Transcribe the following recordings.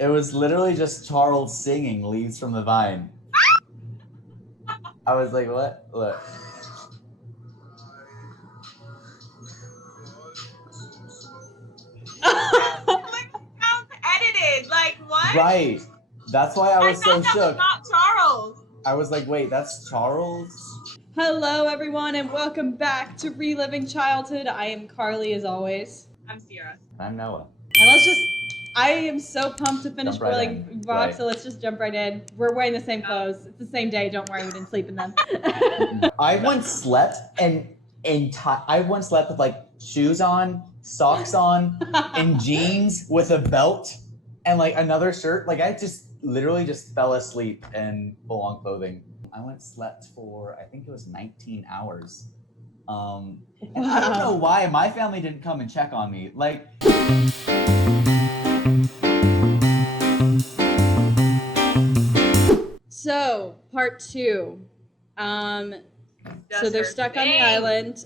It was literally just Charles singing Leaves from the Vine. I was like, what? Look. Like, sounds edited. Like, what? Right. That's why I was so thought that shook. was not Charles. I was like, wait, that's Charles? Hello, everyone, and welcome back to Reliving Childhood. I am Carly, as always. I'm Sierra. I'm Noah. And I am so pumped to finish Jump right boiling in. rocks, Right. So let's just jump right in. We're wearing the same clothes. It's the same day. Don't worry, we didn't sleep in them. I once slept I once slept with like shoes on, socks on, and jeans with a belt and like another shirt. Like I just literally just fell asleep in full-on clothing. I once slept for I think it was 19 hours. And I don't know why my family didn't come and check on me. Like So, part 2. So they're stuck on the island.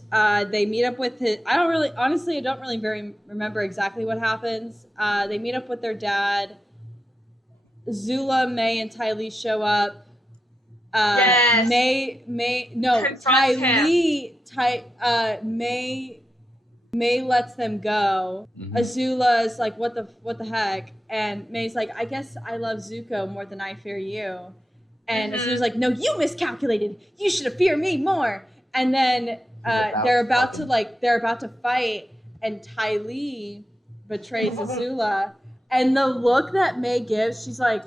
They meet up with his. I don't really remember exactly what happens. They meet up with their dad. Zula, May, and Ty Lee show up. Yes. May lets them go. Mhm. Azula is like, what the heck? And May's like, I guess I love Zuko more than I fear you. And Azula's like, no, you miscalculated. You should have feared me more. And then they're about to fight, and Ty Lee betrays Azula. And the look that May gives, she's like,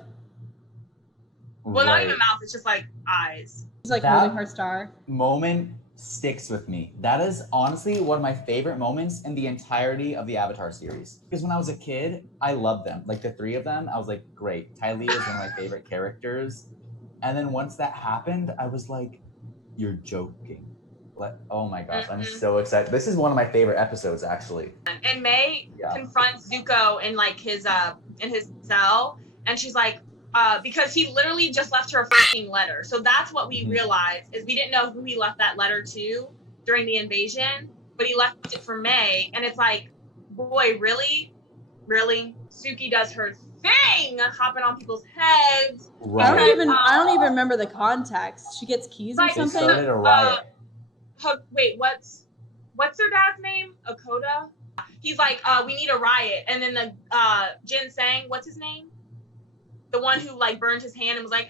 well, not even mouth. It's just like eyes. she's like That holding her star. moment sticks with me. That is honestly one of my favorite moments in the entirety of the Avatar series. Because when I was a kid, I loved them. Like the three of them, I was like, great. Ty Lee is one of my favorite characters. And then once that happened, I was like, you're joking. Oh my gosh, I'm so excited. This is one of my favorite episodes, actually. And May confronts Zuko in like his cell, and she's like, because he literally just left her a fucking letter. So that's what we realized, is we didn't know who he left that letter to during the invasion, but he left it for May. And it's like, boy, really? Suki does her thing, hopping on people's heads. Right. I don't even remember the context. She gets keys or Like, something. They started a riot. Wait, what's their dad's name? Akoda? He's like, we need a riot. And then the Jin Sang, what's his name? The one who like burned his hand and was like,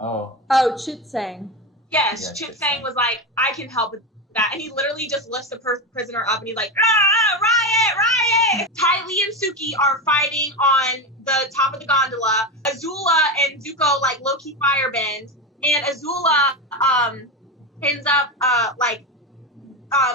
ah! Oh, Chit Sang. Yes, Chit Sang was like, I can help with that. And he literally just lifts the prisoner up and he's like, ah, riot! Ty Lee and Suki are fighting on the top of the gondola. Azula and Zuko like low-key firebend. And Azula ends up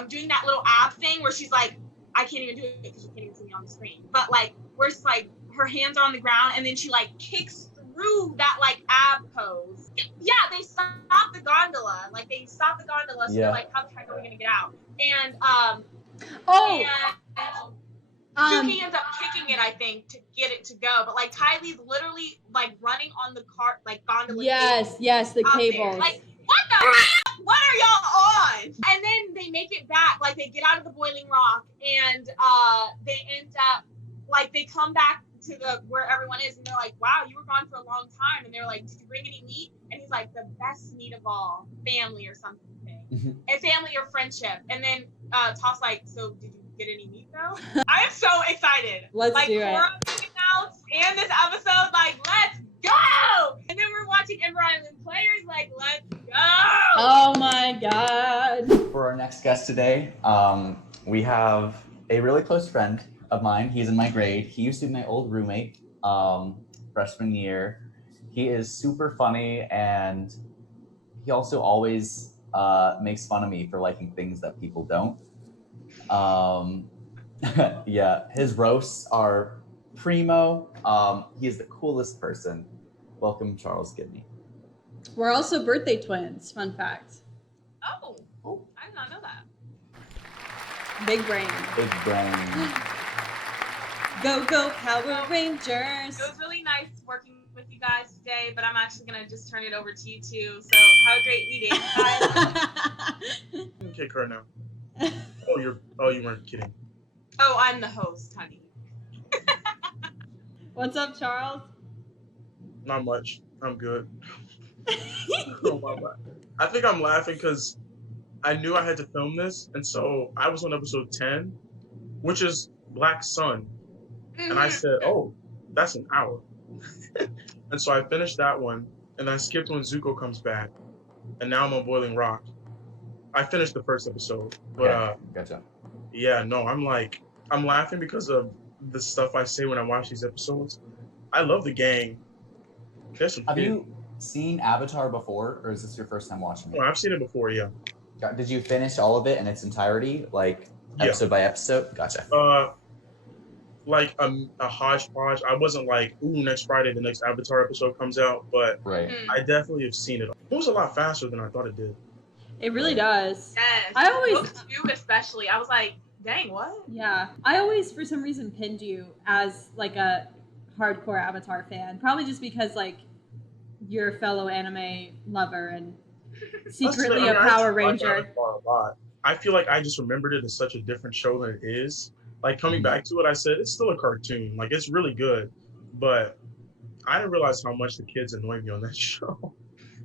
doing that little ab thing where she's like, I can't even do it because you can't even see me on the screen. But like, where it's like her hands are on the ground and then she like kicks through that like ab pose. Yeah, they stopped the gondola. Like they stopped the gondola, so they're like, how the heck are we gonna get out? And Suki ends up kicking it, I think, to get it to go. But like Ty Lee's literally like running on the cart, like gondola. Yes, the cables. Like, what the heck? What are y'all on? And then they make it back, like they get out of the boiling rock, and they end up like they come back to where everyone is, and they're like, wow, you were gone for a long time. And they're like, did you bring any meat? And he's like, the best meat of all, family or something. And family or friendship. And then Toph's like, so did you get any meat though? I am so excited. Let's do it. And this episode, like, let's go! And then we're watching Ember Island Players, like, let's go! Oh my god. For our next guest today, we have a really close friend of mine. He's in my grade. He used to be my old roommate freshman year. He is super funny, and he also always makes fun of me for liking things that people don't. Yeah, his roasts are primo. He is the coolest person. Welcome, Charles Gibney. We're also birthday twins, fun fact. Oh, I did not know that. Big brain. Big brain. Go Power Rangers. It was really nice working with you guys today, but I'm actually gonna just turn it over to you two. So have a great meeting, guys. Okay, Kurt, now. You weren't kidding. Oh, I'm the host, honey. What's up, Charles? Not much. I'm good. Oh my God. I think I'm laughing because I knew I had to film this, and so I was on episode 10, which is Black Sun, and I said, "Oh, that's an hour," and so I finished that one, and I skipped when Zuko comes back, and now I'm on Boiling Rock. I finished the first episode, but Okay, gotcha. yeah, no, I'm laughing because of the stuff I say when I watch these episodes. I love the gang. There's some Have kids. you seen Avatar before, or is this your first time watching Oh, it? I've seen it before, yeah. Did you finish all of it in its entirety, like Yeah. episode by episode? Gotcha. Like a hodgepodge. I wasn't like, ooh, next Friday the next Avatar episode comes out, but Right. I definitely have seen it. It was a lot faster than I thought it did. It really does. Yes. I always- Book 2 especially. I was like, dang, what? Yeah, I always, for some reason, pinned you as like a hardcore Avatar fan. Probably just because like you're a fellow anime lover and secretly a Power Ranger. Avatar a lot. I feel like I just remembered it as such a different show than it is. Like coming back to it, I said it's still a cartoon. Like it's really good, but I didn't realize how much the kids annoy me on that show.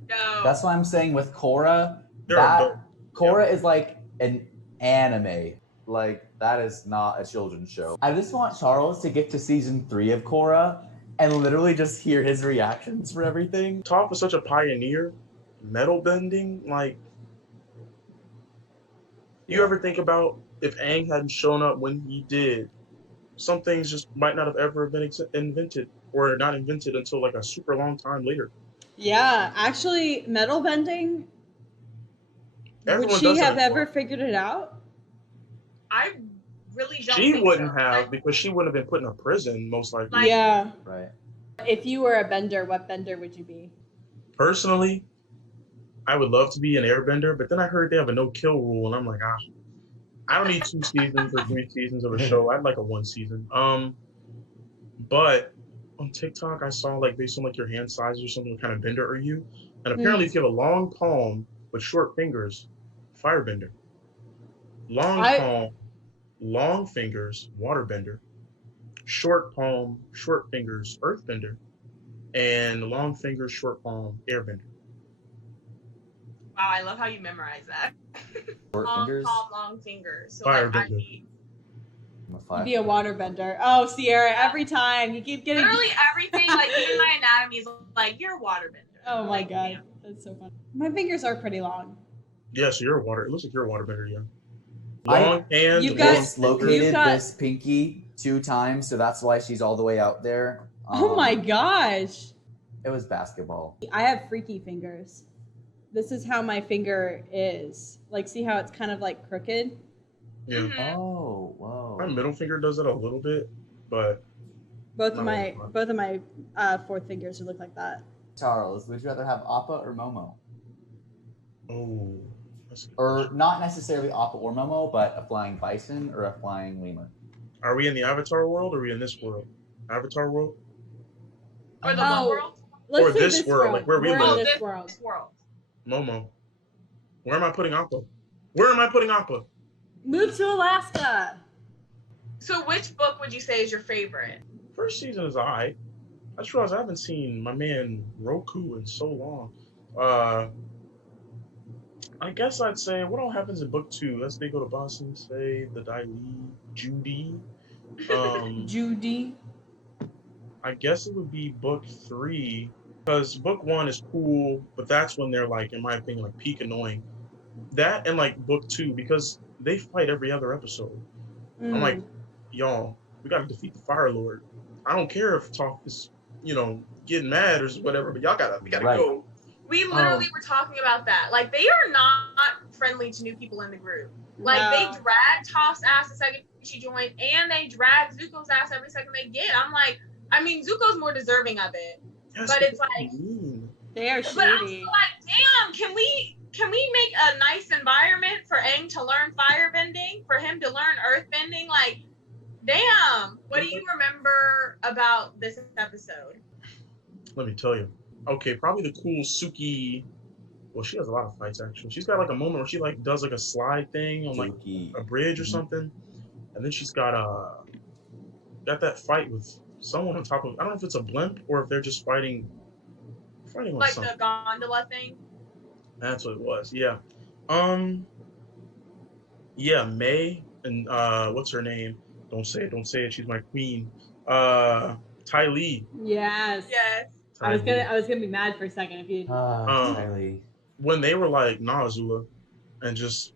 No. That's why I'm saying with Korra, They're adult. Korra is like an anime. Like that is not a children's show. I just want Charles to get to season 3 of Korra and literally just hear his reactions for everything. Toph was such a pioneer, metal bending. Like, you ever think about if Aang hadn't shown up when he did, some things just might not have ever been invented, or not invented until like a super long time later. Yeah, actually, metal bending. Everyone Would she does it have before. ever figured it out? I really don't She think wouldn't so. have, Like, because she wouldn't have been put in a prison, most likely. Like- Yeah. Right. If you were a bender, what bender would you be? Personally, I would love to be an airbender, but then I heard they have a no-kill rule, and I'm like, I don't need 2 seasons or 3 seasons of a show. I'd like a 1 season. But on TikTok, I saw like based on like your hand size or something, what kind of bender are you? And apparently, if you have a long palm with short fingers, firebender. Long palm, long fingers, waterbender. Short palm, short fingers, earthbender. And long fingers, short palm, airbender. wow, I love how you memorize that. Short Long fingers. palm, long fingers. So Fire like, I bender. need I'm a You'd five. be a waterbender. Oh, Sierra, every time you keep getting. literally everything. Like even my anatomy is like you're a waterbender. Oh my Like, god, damn. that's so fun. My fingers are pretty long. Yeah, so you're a water. It looks like you're a waterbender, yeah. I- Long hand. You've I got- long dislocated you've got- this pinky 2 times, so that's why she's all the way out there. Oh my gosh. It was basketball. I have freaky fingers. This is how my finger is. Like, see how it's kind of like crooked? Yeah. Mhm. Oh, whoa. My middle finger does that a little bit, but Both Not of my really fun. both of my fourth fingers look like that. Charles, would you rather have Appa or Momo? oh, that's a good Or question. not necessarily Appa or Momo, but a flying bison or a flying lemur? Are we in the Avatar world or are we in this world? Avatar world? Or the Oh. one world. Let's Or say this world, like where we We're live. in this This world. world. Momo. Where am I putting Appa? Where am I putting Appa? Move to Alaska. So which book would you say is your favorite? First season is alright. I just realized I haven't seen my man Roku in so long. I guess I'd say what all happens in book 2? Let's they go to Boston, say the Dai Li, Judy. Judy. I guess it would be book 3 because book 1 is cool, but that's when they're like, in my opinion, like peak annoying. That and like book 2 because they fight every other episode. I'm like, y'all, we gotta defeat the Fire Lord. I don't care if Toph is, getting mad or whatever, but we gotta Right. go. We literally were talking about that. Like they are not friendly to new people in the group. Like No. they dragged Toph's ass the second she joined, and they drag Zuko's ass every second they get. I'm like, I mean, Zuko's more deserving of it, Yes, but it's that's like, mean. They are but I'm shady. still like, damn, can we make a nice environment for Aang to learn firebending, for him to learn earthbending? Like, damn, what do you remember about this episode? Let me tell you. Okay, probably the cool Suki. Well, she has a lot of fights actually. She's got like a moment where she like does like a slide thing on like Dookie. a bridge or Mhm. something, and then she's got that fight with someone on top of. I don't know if it's a blimp or if they're just fighting fighting on Like something. the gondola thing. That's what it was. Yeah. Yeah, May and what's her name? Don't say it. Don't say it. She's my queen. Ty Lee. Yes. Yes. I was Ty gonna Lee. I was gonna be mad for a second if you didn't. Kylie. When they were like, nah, Azula, and just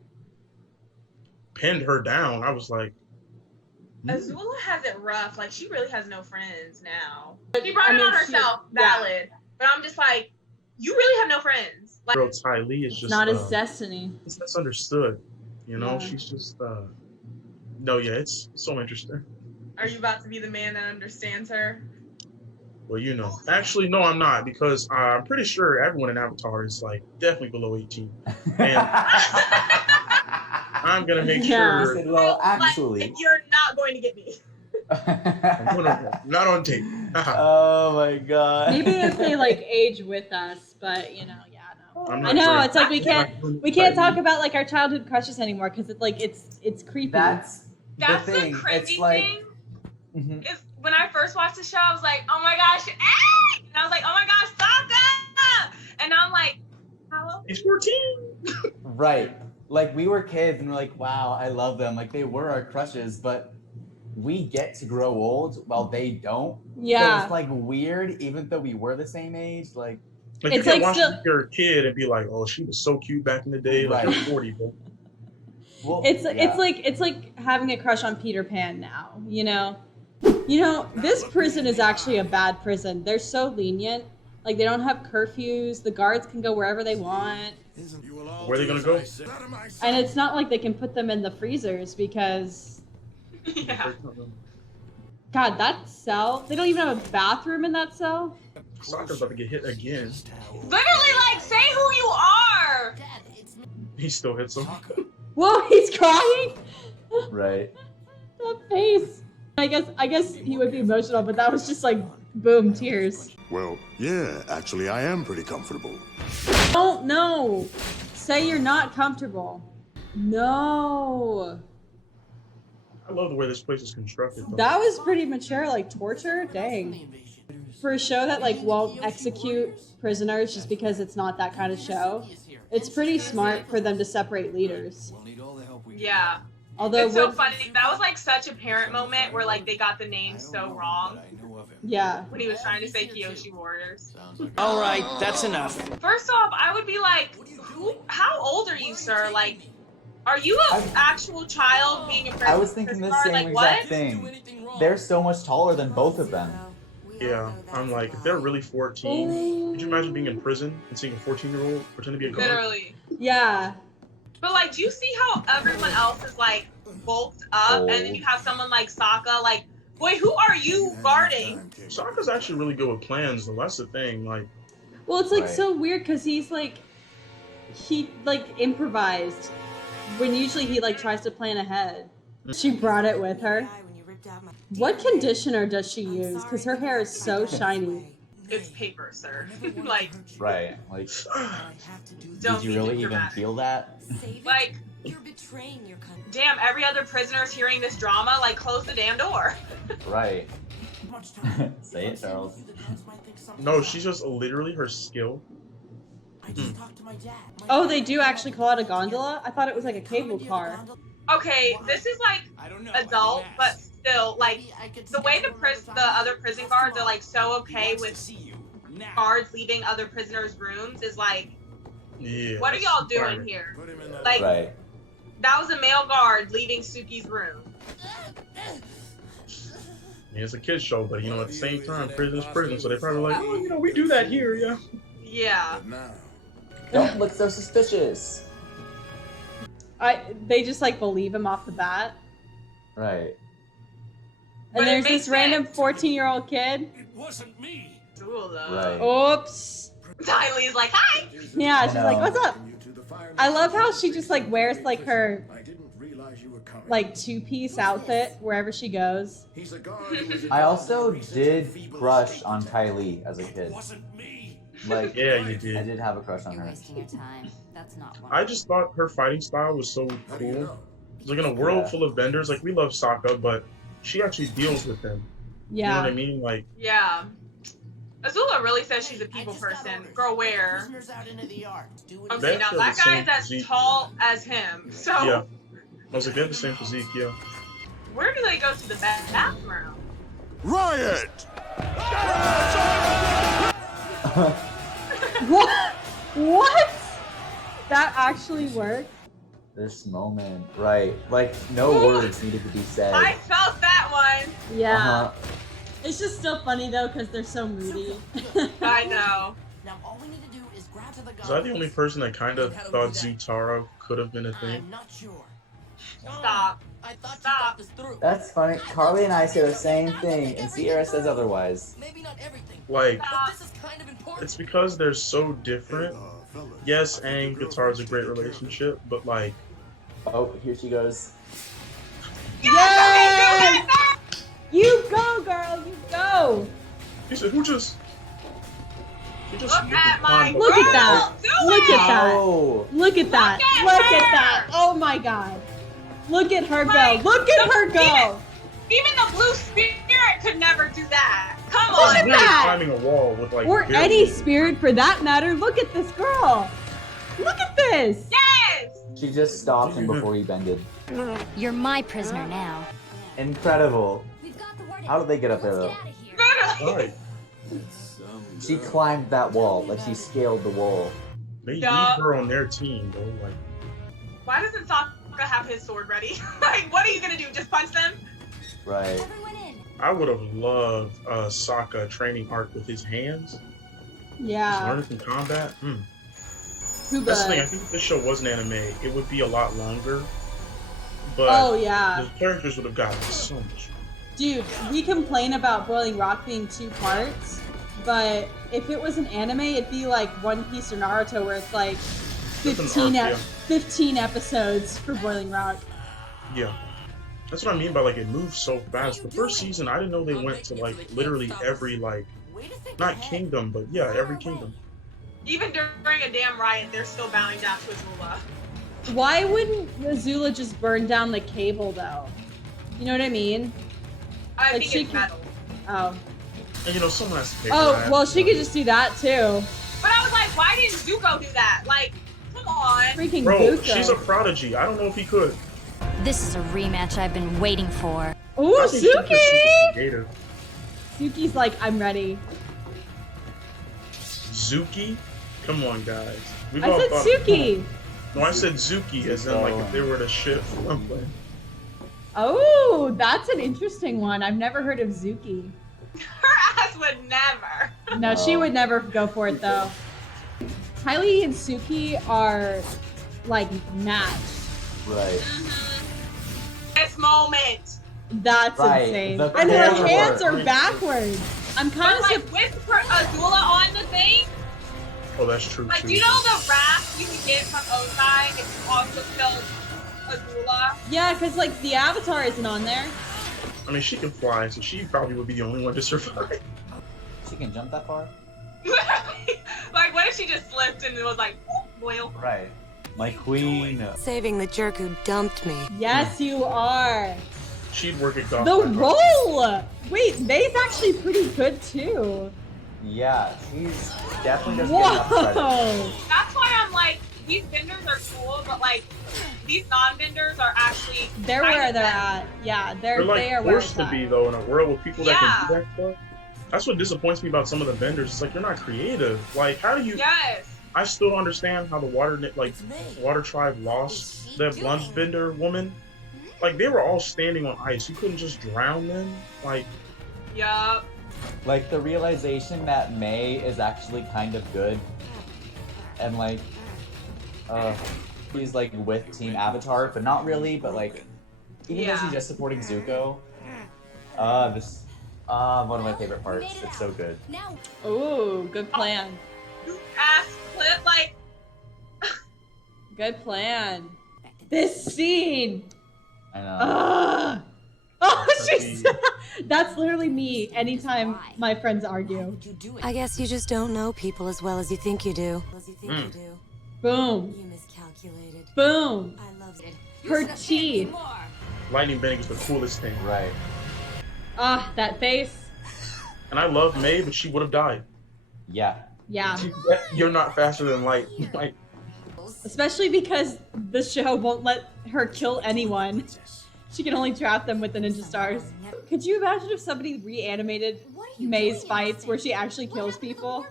pinned her down, I was like, Azula has it rough. Like, she really has no friends now. She brought I it mean, on herself. Valid. But I'm just like, you really have no friends. Like, girl, Ty Lee is It's just not his destiny. it's misunderstood. You know, Yeah. she's just no, yeah, it's so interesting. are you about to be the man that understands her? Well, you know, actually, no, I'm not because I'm pretty sure everyone in Avatar is like definitely below 18, and I'm gonna make Yeah. sure. I said, well, Like, actually. you're not going to get me. No, not on tape. Oh my god. Maybe if they like age with us, but you know, yeah, no. I'm I not know sure. it's like we can't talk about like our childhood crushes anymore because it's creepy. That's That's the the, thing. crazy It's like thing. Mhm. Is when I first watched the show, I was like, oh my gosh, hey! And I was like, oh my gosh, Sokka! And I'm like, how old? He's 14. Right. Like we were kids and we're like, wow, I love them. Like they were our crushes, but we get to grow old while they don't. So Yeah. it's like weird, even though we were the same age. Like Like you It's can like watch still- it if you're a kid and be like, oh, she was so cute back in the day. Like Right. you're 40, bro. well, It's yeah. it's like having a crush on Peter Pan now, you know? You know, this prison is actually a bad prison. They're so lenient. Like they don't have curfews. The guards can go wherever they want. Where are they gonna go? And it's not like they can put them in the freezers because Yeah. God, that cell, they don't even have a bathroom in that cell. Sokka's about to get hit again. Literally, like, say who you are. He still hits him. Whoa, he's crying. Right. That face. I guess he would be emotional, but that was just like boom, tears. Well, yeah, actually, I am pretty comfortable. Don't no. Say you're not comfortable. No. I love the way this place is constructed. Though. That was pretty mature, like torture. Dang. For a show that like won't execute prisoners just because it's not that kind of show, it's pretty smart for them to separate leaders. Yeah. Although It's so would- funny. That was like such a parent moment where like they got the name so wrong yeah. when he was trying to say Kyoshi Warriors. All right, that's enough. First off, I would be like, how old are you, sir? Like, are you an actual child being a prison? I was thinking the guard? same Like, exact what? thing. They're so much taller than both of them. Yeah, I'm like, if they're really 14, could you imagine being in prison and seeing a 14-year-old pretend to be a guard? Literally. Yeah. But like, do you see how everyone else is like bulked up, and then you have someone like Sokka? Like, boy, who are you guarding? Sokka's actually really good with plans, though. That's the thing. Like, Well, it's like Right. so weird because he improvised when usually he like tries to plan ahead. She brought it with her. What conditioner does she use? Because her hair is so shiny. It's paper, sir. Like, Right. Like, don't did you be really even dramatic. feel that? Like, You're betraying your country. damn, every other prisoner's hearing this drama. Like, close the damn door. Right. Say it, Charles. no, she's just literally her skill. Oh, they do actually call it a gondola? I thought it was like a cable car. Okay, this is like adult, but still, like, the way the other prison guards are like so okay with guards leaving other prisoners' rooms is like, Yeah. what are that's y'all doing requirement. here? Like, Right. that was a male guard leaving Suki's room. Yeah, it's a kid's show, but you know, at the same time, prison is prison, so they're probably like, oh, you know, we do that here, yeah. Yeah. Don't look so suspicious. They just like believe him off the bat. Right. But And it there's makes this random sense. 14-year-old kid. Cool, though. Right. Oops. Ty Lee's like, hi! Yeah, she's like, know. what's up? I love how she just like wears like her I didn't realize you were coming. like two-piece outfit wherever she goes. He's a guard who was I also did crush on Kylie as a kid. Like, Yeah, you I did. did have a crush on You're her. wasting your time. That's not one. I just thought her fighting style was so How do you cool. know? It's like in a world Yeah. full of vendors, like we love Sokka, but she actually deals with them. You know Yeah. what I mean? Like, Yeah. Azula really says she's a people person. Girl, where? Prisoners out into the yard. Do what Okay, They now have that the same guy's as physique. tall as him. So Yeah. I was like, they have the same physique, yeah. where do they go to the bathroom? Riot! What? What? That actually worked? This moment, right? Like no Ooh. words needed to be said. I felt that one. Yeah. Uh-huh. It's just still funny though because they're so moody. I know. Now all we need to do is grab to the Was I the only person that kind of thought Zutara could have been a thing? I'm not sure. Stop. I thought you Stop. thought this through. That's funny. Carly and I say the same thing, and Sierra says otherwise. Maybe not everything. Like, But this is kind of important. it's because they're so different. Fellas. Yes, Aang, Guitar's a great relationship, but like, Oh, here she goes. Yes! You go, girl. You go. he said, who just? He just Look at my Look at that. girl. Do Look it. at that. Oh, Look at that. at Look her. at that. Oh my god. Look at her go. Like, Look at her go. Even the blue spirit could never do that. Come Look on. at literally that. climbing a wall with like. Or barely- any spirit for that matter. Look at this girl. Look at this. Yes. she just stopped him before he bended. You're my prisoner now. Incredible. We've got the warden. How did they get up there Let's though? get out of here. Literally. Right. She climbed that wall, like she scaled the wall. They need Yeah. her on their team, though. Like, Why doesn't Sokka have his sword ready? Like, what are you gonna do? Just punch them? Right. Everyone in. I would have loved Sokka training arc with his hands. Just Yeah. learning from combat. Who That's the thing. I does? think if this show was an anime, it would be a lot longer. But Oh yeah. the characters would have gotten so much. Dude, we complain about Boiling Rock being 2 parts, but if it was an anime, it'd be like One Piece or Naruto, where it's like Just an 15, arc, yeah. 15 episodes for Boiling Rock. Yeah. That's what I mean by like it moves so fast. The first season, I didn't know they went to like literally every like Way to think not ahead. kingdom, but yeah, every kingdom. Even during a damn riot, they're still bowing down to Azula. Why wouldn't Azula just burn down the cable, though? You know what I mean? I Like, think she it's can- metal. Oh. And you know, someone has to pay for Oh, that. well, she could just do that, too. But I was like, why didn't Zuko do that? Like, come on. Freaking Bro, Zuko. she's a prodigy. I don't know if he could. This is a rematch I've been waiting for. Ooh, I think she's just super Suki! creative. Suki's like, I'm ready. Zuki? Come on, guys. We've I all said thought- Suki! No, I said Zuki, as in like if they were to ship. Oh, that's an interesting one. I've never heard of Zuki. Her ass would never. No, she would never go for it though. Kylie and Suki are like matched. Right. This moment. That's Right, insane. the And her camera hands work. are backwards. I'm kind But of like with Azula on the thing, Oh, that's true like too. do you know the wrath you can get from Ozai if you also kill Azula? yeah, because like the Avatar isn't on there. I mean, she can fly, so she probably would be the only one to survive. She can jump that far? Like what if she just slipped and it was like boil? Right. My queen. Saving the jerk who dumped me. Yes, you are. She'd work at golf. The role. Wait, May's actually pretty good too. Yeah, she's definitely doesn't get enough credit. Whoa. That's why I'm like, these vendors are cool, but like these non-vendors are actually They're kind where of they're them. at. Yeah, They're they like are where forced it's to at. be though in a world with people that can do Yeah. that stuff. That's what disappoints me about some of the vendors. It's like you're not creative. Like, how do you? Yes. I still don't understand how the like It's me. Water Tribe lost that lunch vendor woman. Like they were all standing on ice. You couldn't just drown them. Like Yup. Like the realization that May is actually kind of good, and like, he's like with Team Avatar, but not really. But like, even though Yeah. she's just supporting Zuko, one of my favorite parts. It's so good. Now, Ooh, good plan. You ass clip like Good plan. This scene. I know. Ugh. Oh, she's. That's That's literally me anytime my friends argue. Would you do it? I guess you just don't know people as well as you think you do. Mm. Boom. You miscalculated. Boom. I love it. Her teeth. lightning bending is the coolest thing. Right. Ah, that face. And I love May, but she would have died. Yeah. Yeah. You're not faster than light. Like, Especially because the show won't let her kill anyone. She can only trap them with the ninja stars. Could you imagine if somebody reanimated May's fights where she actually kills people?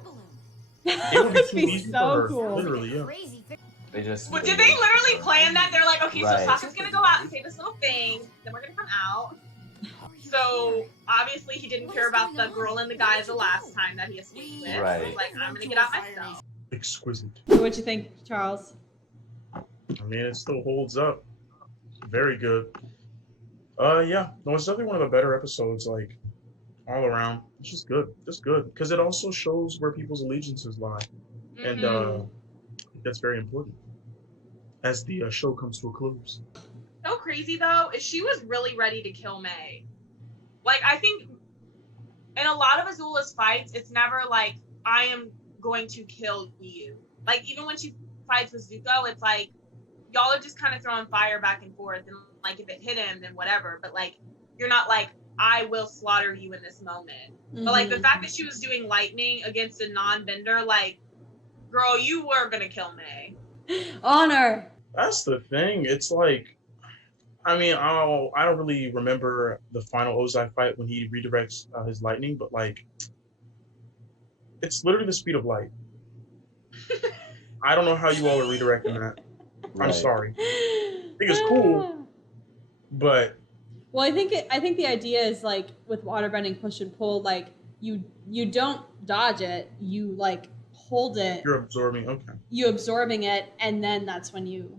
That it would be would too be easy so for her. cool. Literally, yeah. They just. But did they literally plan that? They're like, okay, Right. so Sokka's gonna go out and say this little thing, then we're gonna come out. So obviously he didn't care about the girl and the guy the last time that he escaped with. Right. So he's like, I'm gonna get out myself. Exquisite. What you think, Charles? I mean, it still holds up. Very good. Yeah. No, it's definitely one of the better episodes, like, all around. It's just good. Just good. Because it also shows where people's allegiances lie. And that's very important as the show comes to a close. So crazy though is she was really ready to kill May. Like I think in a lot of Azula's fights, it's never like I am going to kill you. Like even when she fights with Zuko, it's like y'all are just kind of throwing fire back and forth, and like if it hit him, then whatever. But like you're not like I will slaughter you in this moment. But like the fact that she was doing lightning against a non-bender, like girl, you were gonna kill May. Honor. That's the thing. It's like, I mean, I don't really remember the final Ozai fight when he redirects his lightning, but like, it's literally the speed of light. I don't know how you all are redirecting that. I'm Right. sorry. I think it's cool, but Well, I think the idea is like with waterbending push and pull, like you don't dodge it, you like hold it, you're absorbing. Okay. you absorbing it, and then that's when you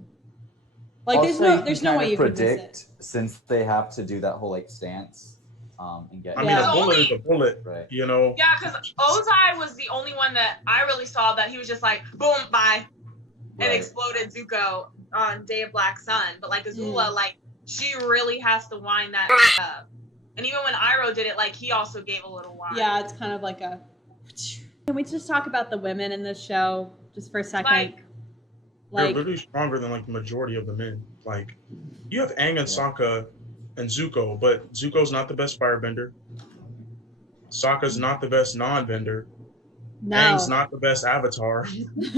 like Also, there's you no can way kind you of can miss predict since they have to do that whole like stance, and get. I mean, Yeah. a bullet is a bullet. Right. You know. Yeah, because Ozai was the only one that I really saw that he was just like, boom, bye, and Right. exploded Zuko on Day of Black Sun. But like Azula, like she really has to wind that up. And even when Iroh did it, like he also gave a little whine. Yeah, it's kind of like a. Can we just talk about the women in this show just for a second? They're Like literally stronger than like the majority of the men. Like, you have Aang and Sokka and Zuko, but Zuko's not the best firebender. Sokka's not the best non-bender. no, Aang's not the best avatar.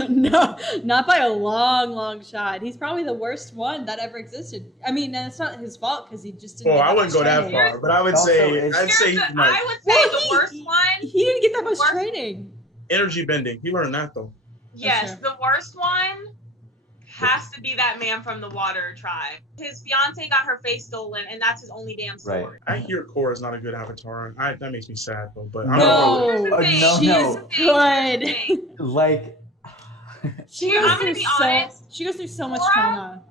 no, not by a long shot. He's probably the worst one that ever existed. I mean, and it's not his fault because he just didn't. Well, get I wouldn't much go that training. far, but I would Also, say it's- I'd say he's I like would say Well, the worst one. He didn't get that much Worst- training. energy bending. He learned that though. Yes, true. the worst one has to be that man from the Water Tribe. His fiance got her face stolen, and that's his only damn Right. sword. I hear Korra's not a good avatar, and that makes me sad though. But I don't No, Here's the thing. no, she no. is Here's the good. thing. Like. She Here, goes I'm gonna through be so honest. she goes through so much Korra- trauma.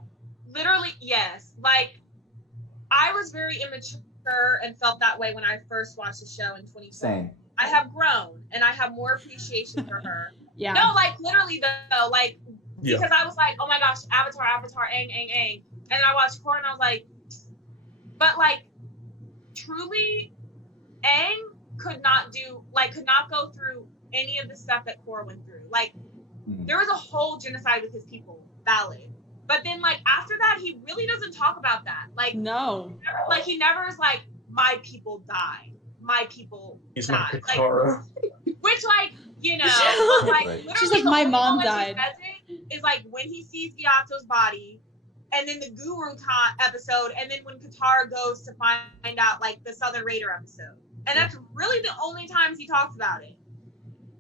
Literally, yes. Like, I was very immature and felt that way when I first watched the show in 2012. Same. I have grown, and I have more appreciation for her. Yeah. No, like, literally, though, like, Yeah. because I was like, oh my gosh, Avatar, Aang. And I watched Korra, and I was like, but, like, truly, Aang could not go through any of the stuff that Korra went through. Like, there was a whole genocide with his people, valid. But then, like, after that, he really doesn't talk about that. Like, No. like he never is like, my people died. My people He's not died. Like, Katara. which, like, you know, but, like, Right. literally She's like, the my only mom moment died. She says it is like when he sees Gyato's body, and then the Guru episode, and then when Katara goes to find out like the Southern Raider episode, and that's really the only times he talks about it.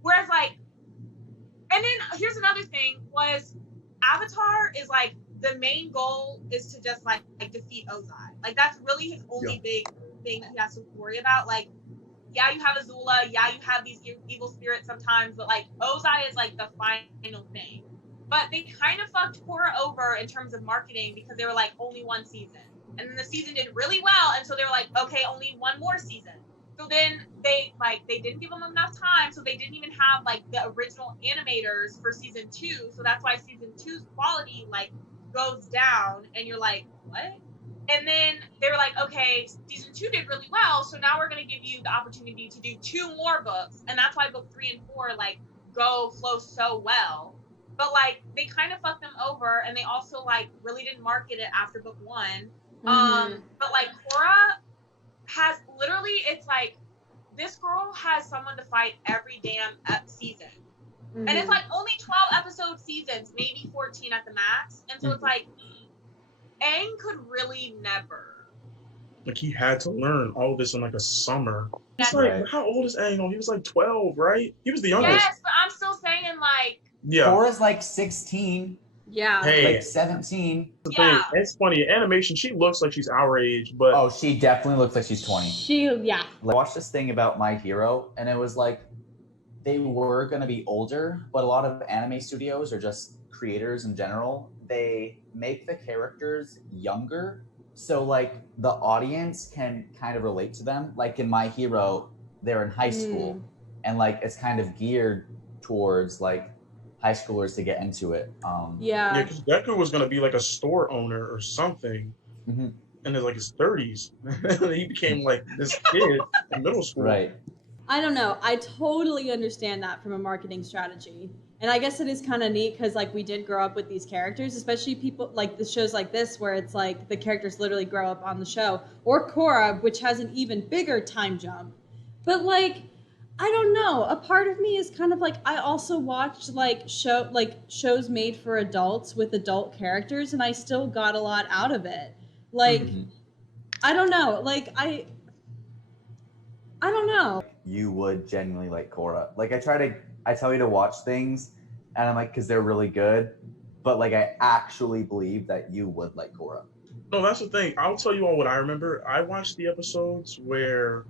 Whereas like, and then here's another thing was Avatar is like the main goal is to just like defeat Ozai. Like that's really his only big thing that he has to worry about. Like, yeah, you have Azula, yeah, you have these evil spirits sometimes, but like Ozai is like the final thing. But they kind of fucked Korra over in terms of marketing because they were like only one season. And then the season did really well, and so they were like, okay, only one more season. So then they didn't give them enough time, so they didn't even have like the original animators for season 2. So that's why season 2's quality like goes down, and you're like, what? And then they were like, okay, season 2 did really well, so now we're gonna give you the opportunity to do 2 more books, and that's why book 3 and 4 like flow so well. But like they kind of fucked them over, and they also like really didn't market it after book 1. But like Korra has literally, it's like this girl has someone to fight every damn season. Mhm. And it's like only 12 episode seasons, maybe 14 at the max. And so it's like, Aang could really never. Like he had to learn all of this in like a summer. It's That's like, right. how old is Aang? He was like 12, right? He was the youngest. Yes, but I'm still saying like, Yeah. Korra's like 16, Yeah. Hey, like 17. the yeah. thing, it's funny. Animation, she looks like she's our age, but Oh, she definitely looks like she's 20. Yeah. I watched this thing about My Hero, and it was like they were going to be older, but a lot of anime studios or just creators in general, they make the characters younger. So like the audience can kind of relate to them. Like in My Hero, they're in high school, and like it's kind of geared towards like high schoolers to get into it. yeah, because Deku was gonna be like a store owner or something, Mhm. in his like his 30s. He became like this kid in middle school. Right. I don't know. I totally understand that from a marketing strategy. And I guess it is kind of neat because like we did grow up with these characters, especially people like the shows like this where it's like the characters literally grow up on the show, or Korra, which has an even bigger time jump. But like, I don't know. A part of me is kind of like I also watched like shows made for adults with adult characters, and I still got a lot out of it. Like, I don't know. Like I don't know. You would genuinely like Korra. Like I tell you to watch things, and I'm like, because they're really good, but like I actually believe that you would like Korra. No, that's the thing. I'll tell you all what I remember. I watched the episodes where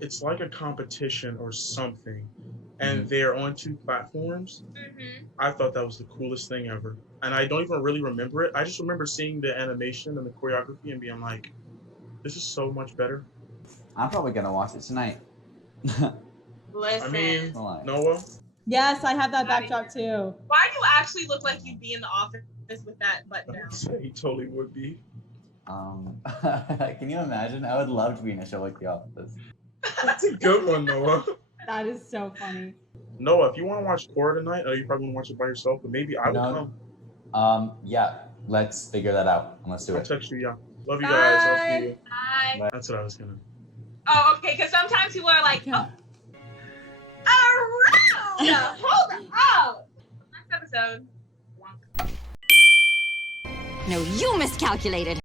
it's like a competition or something, and they're on two platforms. I thought that was the coolest thing ever. And I don't even really remember it. I just remember seeing the animation and the choreography and being like, this is so much better. I'm probably gonna watch it tonight. Listen. I mean, No lie. Noah, Yes, I have that backdrop too. Why do you actually look like you'd be in the office with that button down? he totally would be. Can you imagine? I would love to be in a show like The Office. That's a good one, Noah. That is so funny. Noah, if you want to watch Korra tonight, you probably want to watch it by yourself, but maybe I will come. Yeah, let's figure that out. Let's do I'll it. text you, yeah. Love you guys. I'll see you. Bye. That's what I was gonna. Oh, okay, because sometimes people are like, oh, around! Hold up! Next episode. No, you miscalculated.